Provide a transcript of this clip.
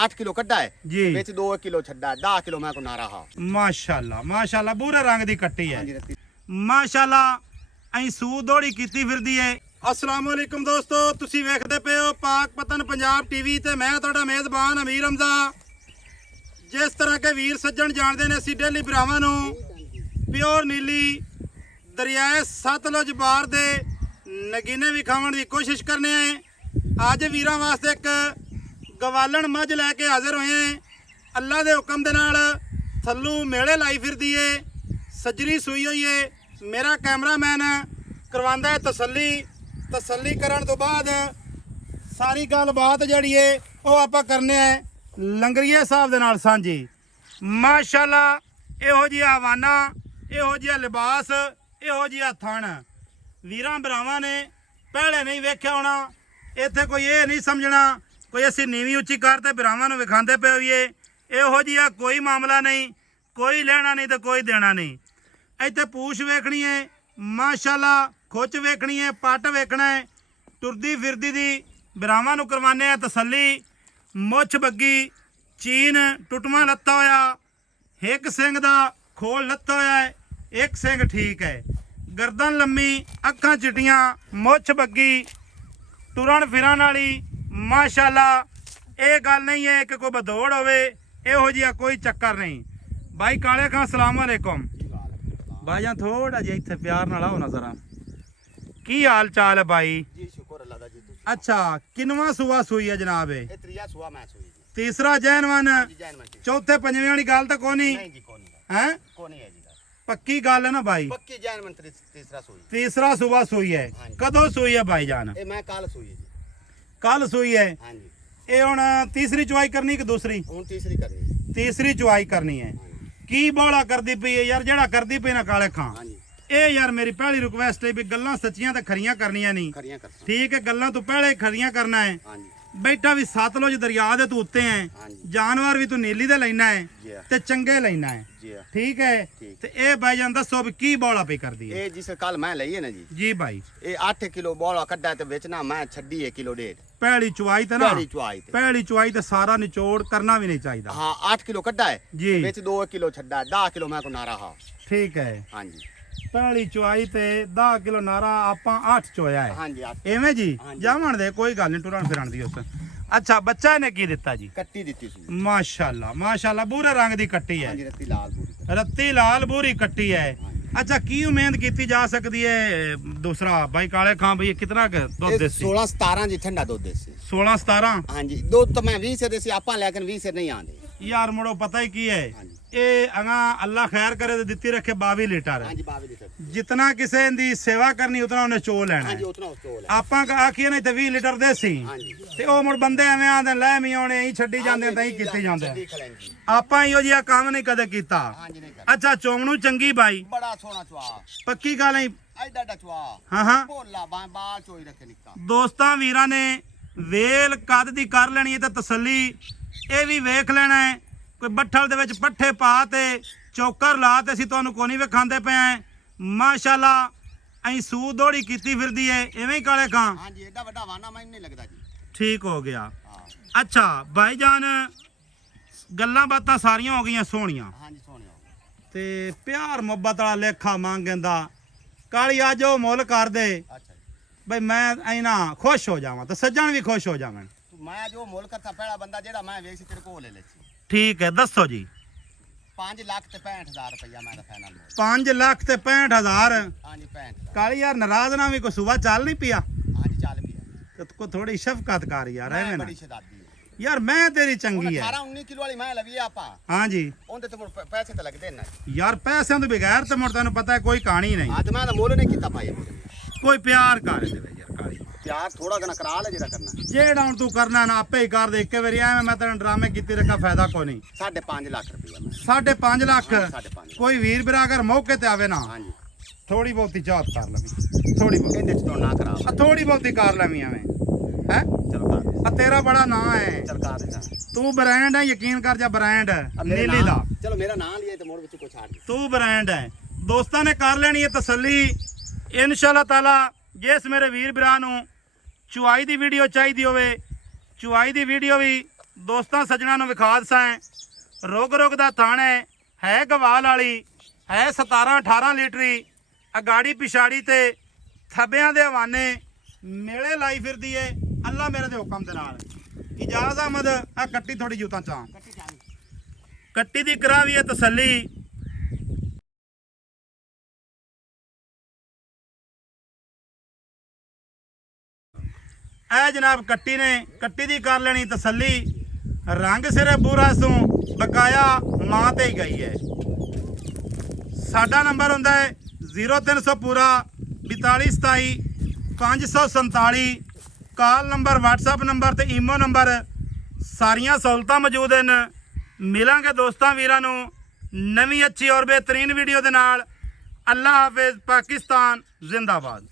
8 kilo कड्डा है जी ਵਿੱਚ 2 kilo ਛੱਡਾ 10 kilo मैं को ना रहा माशाल्लाह माशाल्लाह पूरे रंग दी कट्टी है ਹਾਂਜੀ ਰੱਤੀ माशाल्लाह अं सूद दौड़ी कीती फिरदी है। अस्सलाम वालेकुम दोस्तों, तुसी वेखदे पे हो पाक पतन पंजाब टीवी ते मैं तुहाडा मेज़बान अमीर हमजा। जिस तरह के वीर सज्जन जानते हैं असीं डेली भरावां नूं प्योर नीली दरियाए सतलुज बार दे नगीने विखावन की कोशिश करने हैं। अज वीरां वास्ते एक गवालन मझ लैके हाजिर होए हैं। अल्लाह के हुक्म दे नाल थल्लू मेले लाई फिरदी है, सजरी सूई हुई है। मेरा कैमरामैन करवांदा है तसल्ली करन तो बाद सारी गलबात जिहड़ी है वो आपां करने हैं लंगरीए साहब दे नाल सांझी। माशाल्लाह इहो जिहा हवाना, इहो जिहा लिबास, इहो जिहा थण वीरां भरावां ने पहले नहीं वेख्या होना। इत्थे कोई ये नहीं समझना कोई असीं नीवीं उच्ची करते भरावां नूं विखांदे पे होईए, इहो जिहा कोई मामला नहीं, कोई लेना नहीं तो कोई देना नहीं। इत्थे पूछ वेखनी है माशाल्लाह, खुच वेखनी है, पट वेखना है, टुरदी फिरदी दी भरावां नूं करवाने आ तसल्ली। मुछ बग्गी चीन टुटमा लत्ता होया, एक सिंग दा खोल लत्ता होया है, एक सिंग ठीक है, गर्दन लम्मी, अखां चिट्टियां, मुछ बग्गी, टुरन फिरन वाली। माशाल्लाह ये गल नहीं है कि कोई बदौड़ होवे, इहो जिहा कोई चक्कर नहीं। भाई काले खां अस्सलाम वालेकुम। भाईजान थोड़ा जिहा इत्थे प्यार नाल आओ ना जरा, की हाल चाल है भाई? जी शुक्र अल्लाह दा जी तुसी अच्छा किनवा सुआ सुई है जनाब? ਇਹ ਤਰੀਆ ਸੁਆ ਮੈਂ ਸੂਈ ਜੀ तीसरा जैनवन, ਜੀ ਜੈਨ ਮੰਟੀ चौथे पंजवें वाली गल तो कोनी ਨਹੀਂ ਜੀ ਕੋਨੀ है? ਕੋਨੀ ਹੈ जी पक्की गल है ना भाई? ਪੱਕੀ ਜੈਨ ਮੰਤਰੀ ਤੀਸਰਾ ਸੂਈ तीसरा सुबह सुई है, हाँ जी। कदों सुई है भाईजान? ਇਹ ਮੈਂ ਕੱਲ ਸੂਈ ਜੀ कल सुई है। ਹਾਂਜੀ ये हुण तीसरी चुवाई करनी कि दूसरी? ਹੁਣ ਤੀਸਰੀ ਕਰਨੀ तीसरी चुवाई करनी है। की बौला करदी पई है यार, जेड़ा करदी पई ना काले खां ਹਾਂਜੀ ये यार मेरी पहली रिक्वेस्ट है भी गल्लां सच्चियां ते खरियां करनियां नहीं, ਖਰੀਆਂ ਕਰਸਾਂ ठीक है? गल्लां तू पहले खरियां करना है। ਹਾਂਜੀ बैठा भी सतलुज दरिया दे तू उत्ते है, ਹਾਂਜੀ जानवर भी तू नीली दे लेना है ਜੀ ते चंगे लेना है, ਜੀ ठीक है? ठीक। ते ए भाईजान दसो भी की बौला पे कर दी है? ਇਹ ਜਿਸ ਕੱਲ ਮੈਂ ਲਈ ਹੈ ਨਾ ਜੀ जी भाई ਇਹ 8 ਕਿਲੋ ਬੋਲਾ ਕੱਢਾ ਤੇ ਵੇਚਣਾ ਮੈਂ ਛੱਡੀ 1 ਕਿਲੋ ਡੇਢ पहली चुवाई ते ना, ਪਹਿਲੀ ਚੁਆਈ ਤੇ पहली चुवाई ते सारा निचोड़ करना भी नहीं चाहिए। ਹਾਂ 8 ਕਿਲੋ ਕੱਢਾ ਹੈ जी ਵਿੱਚ 2 ਕਿਲੋ ਛੱਡਾ 10 ਕਿਲੋ ਮੈਂ ਕੋ ਨਾ ਰਹਾ ठीक है। ਹਾਂਜੀ पहली चुवाई ते 10 किलो नारा आपां 8 चोया है, ਹਾਂਜੀ 8 एवें जी? हाँ जी। जावण दे कोई गल नहीं, टुरन फिरन दी उस। अच्छा बच्चा ने की दिता जी? ਕੱਟੀ ਦਿੱਤੀ ਸੀ माशाल्लाह माशाल्लाह पूरे रंग दी कट्टी है, ਹਾਂਜੀ ਰੱਤੀ ਲਾਲ ਪੂਰੀ रत्ती लाल बूरी कट्टी है। अच्छा की उम्मीद की जा सकती है दूसरा भाई काले खां भाई कितना दुध ਇਹ देसी? 16 17 ਜੀ ਠੰਡਾ ਦੁੱਧ ਦੇਸੀ 16 17? ਹਾਂਜੀ ਦੁੱਧ ਤਾਂ ਮੈਂ 20 ਸੇ ਦੇਸੀ ਆਪਾਂ ਲੇਕਿਨ 20 ਸੇ ਨਹੀਂ ਆਂਦੇ यार मुड़ो पता ही की है, ਹਾਂਜੀ ये अगा अल्लाह खैर करे तो दित्ती रखे 22 लीटर। ਹਾਂਜੀ 22 ਲੀਟਰ जितना किसी दी सेवा करनी उतना उन्हें चो लेना ਹਾਂਜੀ है। ਉਤਨਾ ਉਸਤੋਲ ਹੈ ਆਪਾਂ ਆਖੀਏ ਨਹੀਂ ਤੇ 20 ਲੀਟਰ ਦੇਸੀ ਹਾਂਜੀ ਤੇ ਉਹ ਮੁੜ ਬੰਦੇ ਐਵੇਂ ਆਂਦੇ ਲੈ ਮੀ ਆਉਣੇ ਹੀ ਛੱਡੀ ਜਾਂਦੇ ਤਾਂ ਹੀ ਕੀਤੀ ਜਾਂਦੇ। ਛੱਡੀ ਖਲੈਂਦੀ ਆਪਾਂ ਇਹੋ ਜਿਹਾ ਕੰਮ ਨਹੀਂ ਕਦੇ ਕੀਤਾ। ਹਾਂਜੀ ਨਹੀਂ ਕਰ ਅੱਛਾ ਚੋਮਣੂ ਚੰਗੀ ਬਾਈ, ਬੜਾ ਸੋਹਣਾ ਚਵਾ ਪੱਕੀ ਗੱਲ ਹੈ? ਐਡਾ ਡਾ ਚਵਾ ਹਾਂ ਹਾਂ ਭੋਲਾ ਬਾਲ ਚੋਈ ਰੱਖੇ ਨਿੱਕਾ ਦੋਸਤਾਂ ਵੀਰਾਂ ਨੇ ਵੇਲ ਕੱਦ ਦੀ ਕਰ ਲੈਣੀ ਹੈ ਤੇ ਤਸੱਲੀ ਇਹ ਵੀ ਵੇਖ ਲੈਣਾ ਹੈ। ਕੋਈ ਬੱਠਲ ਦੇ ਵਿੱਚ ਪੱਠੇ ਪਾ ਤੇ ਚੌਕਰ ਲਾ ਤੇ ਅਸੀਂ ਤੁਹਾਨੂੰ ਕੋਈ ਨਹੀਂ ਵਿਖਾਉਂਦੇ ਪਏ ਆਂ। ਮਾਸ਼ਾਅੱਲਾ ਅਹੀਂ ਸੂਦ ਦੌੜੀ ਕੀਤੀ ਫਿਰਦੀ ਹੈ, ਐਵੇਂ ਹੀ ਕਾਲੇ ਖਾਂ? ਹਾਂਜੀ ਐਡਾ ਵੱਡਾ ਵਾਨਾ ਮੈਨੂੰ ਨਹੀਂ ਲੱਗਦਾ ਜੀ ਠੀਕ ਹੋ ਗਿਆ। ਹਾਂ ਅੱਛਾ ਭਾਈਜਾਨ ਗੱਲਾਂ ਬਾਤਾਂ ਸਾਰੀਆਂ ਹੋ ਗਈਆਂ ਸੋਹਣੀਆਂ ਹਾਂਜੀ ਸੋਹਣਿਆ ਤੇ ਪਿਆਰ ਮੁਹੱਬਤ ਵਾਲਾ ਲੇਖਾ ਮੰਗਦਾ ਕਾਲੀ ਅੱਜ ਉਹ ਮੁੱਲ ਕਰ ਦੇ ਅੱਛਾ ਜੀ ਬਈ ਮੈਂ ਐਨਾ ਖੁਸ਼ ਹੋ ਜਾਵਾਂ ਤੇ ਸੱਜਣ ਵੀ ਖੁਸ਼ ਹੋ ਜਾਵਣ। ਮੈਂ ਜੋ ਮੁੱਲ ਕਰਤਾ ਪਹਿਲਾ ਬੰਦਾ ਜਿਹੜਾ ਮੈਂ ਵੇਖ ਸੀ ਤੇਰੇ ਕੋਲ ਲੈ ਲੈਸੀ ਠੀਕ ਹੈ ਦੱਸੋ ਜੀ। 5 ਲੱਖ ਤੇ 65000 ਰੁਪਇਆ ਮੈਂ ਦਾ ਫਾਈਨਲ 5 ਲੱਖ ਤੇ 65,000? ਹਾਂਜੀ 65 ਕਾਲੀ ਯਾਰ ਨਾਰਾਜ਼ ਨਾ ਵੀ ਕੋਈ ਸੁਬਾ ਚੱਲ ਨਹੀਂ ਪਿਆ ਹਾਂਜੀ ਚੱਲ ਪਿਆ ਤੇ ਕੋ ਥੋੜੀ ਸ਼ਫਕਤ ਕਰ ਯਾਰ ਐਵੇਂ ਨਾ ਬੜੀ ਸ਼ਦਾਦੀ ਹੈ ਯਾਰ ਮੈਂ ਤੇਰੀ ਚੰਗੀ ਹੈ। 18 19 ਕਿਲੋ ਵਾਲੀ ਮੈਂ ਲਵੀ ਆਪਾਂ ਹਾਂਜੀ ਉਹਦੇ ਤੇ ਮੁੜ ਪੈਸੇ ਤਾਂ ਲੱਗਦੇ ਨਾ ਯਾਰ ਪੈਸਿਆਂ ਤੋਂ ਬਗੈਰ ਤੇ ਮੁੜ ਤੈਨੂੰ ਪਤਾ ਹੈ ਕੋਈ ਕਹਾਣੀ ਨਹੀਂ, ਅੱਜ ਮੈਂ ਤਾਂ ਮੁੱਲ ਨਹੀਂ ਕੀਤਾ ਭਾਈ ਕੋਈ ਪਿਆਰ ਕਰ ਦੇ ਯਾਰ ਕਾਲੀ। ਪਿਆਰ ਥੋੜਾ ਘਣਾ ਕਰਾ ਲੈ ਜਿਹੜਾ ਕਰਨਾ ਜਿਹੜਾ ਹੁਣ ਤੂੰ ਕਰਨਾ ਨਾ ਆਪੇ ਹੀ ਕਰ ਦੇ, ਇੱਕ ਵਾਰੀ ਐਵੇਂ ਮੈਂ ਤੈਨੂੰ ਡਰਾਮੇ ਕੀਤੀ ਰੱਖਾ ਫਾਇਦਾ ਕੋਈ ਨਹੀਂ। 5.5 ਲੱਖ ਰੁਪਇਆ ਮੈਂ 5.5 ਲੱਖ? 5.5 ਕੋਈ ਵੀਰ ਵੀਰਾ ਅਗਰ ਮੌਕੇ ਤੇ ਆਵੇ ਨਾ ਹਾਂਜੀ ਥੋੜੀ ਬਹੁਤੀ ਚਾਹਤ ਕਰ ਲਵੀ, ਥੋੜੀ ਬਹੁਤੀ ਇਹਦੇ ਚ ਤੋਂ ਨਾ ਕਰਾ ਥੋੜੀ ਬਹੁਤੀ ਕਰ ਲਵੀ ਐਵੇਂ ਹੈ। ਚਲ ਕਰ ਆ ਤੇਰਾ ਬੜਾ ਨਾਂ ਹੈ, ਚਲ ਕਰ ਦੇ ਤੂੰ ਬ੍ਰਾਂਡ ਹੈ, ਯਕੀਨ ਕਰ ਜਾ ਬ੍ਰਾਂਡ ਨੀਲੀ ਦਾ। ਚਲੋ ਮੇਰਾ ਨਾਂ ਲਿਆ ਤੇ ਮੋੜ ਵਿੱਚ ਕੋਈ ਛੱਡ ਦੇ ਤੂੰ ਬ੍ਰਾਂਡ ਹੈ। ਦੋਸਤਾਂ ਨੇ ਕਰ ਲੈਣੀ ਹੈ ਤਸੱਲੀ ਇਨਸ਼ਾਅੱਲਾ ਤਾਲਾ। ਜਿਸ ਮੇਰੇ ਵੀਰ ਭਰਾ ਨੂੰ ਚੁਆਈ ਦੀ ਵੀਡੀਓ ਚਾਹੀਦੀ ਹੋਵੇ, ਚੁਆਈ ਦੀ ਵੀਡੀਓ ਵੀ ਦੋਸਤਾਂ ਸੱਜਣਾ ਨੂੰ ਵਿਖਾ ਦਸਾਂ ਰੁਗ ਰੁਗ ਦਾ ਥਣ ਹੈ ਗਵਾਲ ਵਾਲੀ ਹੈ 17-18 ਲੀਟਰੀ ਅਗਾੜੀ ਪਿਛਾੜੀ ਤੇ ਥੱਬਿਆਂ ਦੇ ਹਵਾਨੇ ਮੇਲੇ ਲਾਈ ਫਿਰਦੀ ਏ ਅੱਲਾ ਮੇਰੇ ਦੇ ਹੁਕਮ ਦੇ ਨਾਲ। ਇਜਾਜ਼ ਅਹਿਮਦ ਆ ਕੱਟੀ ਥੋੜੀ ਜੂਤਾਂ ਚਾਂ ਕੱਟੀ ਦੀ ਕਰਾ ਵੀ ਹੈ ਤਸੱਲੀ। ਇਹ ਜਨਾਬ ਕੱਟੀ ਨੇ ਕੱਟੀ ਦੀ ਕਰ ਲੈਣੀ ਤਸੱਲੀ। ਰੰਗ ਸਿਰੇ ਬੂਰਾ ਸੋਂ ਬਕਾਇਆ ਮਾਂ ਤੇ ਹੀ ਗਈ ਹੈ। ਸਾਡਾ ਨੰਬਰ ਹੁੰਦਾ ਹੈ 0300 ਪੂਰਾ 4227 547 ਕਾਲ ਨੰਬਰ WhatsApp ਨੰਬਰ ਤੇ ਈਮੋ ਨੰਬਰ ਸਾਰੀਆਂ ਸਹੂਲਤਾਂ ਮੌਜੂਦ ਹਨ। ਮਿਲਾਂਗੇ ਦੋਸਤਾਂ ਵੀਰਾਂ ਨੂੰ ਨਵੀਂ ਅੱਛੀ ਔਰ ਬਿਹਤਰੀਨ ਵੀਡੀਓ ਦੇ ਨਾਲ। ਅੱਲਾ ਹਾਫਿਜ਼। ਪਾਕਿਸਤਾਨ ਜ਼ਿੰਦਾਬਾਦ।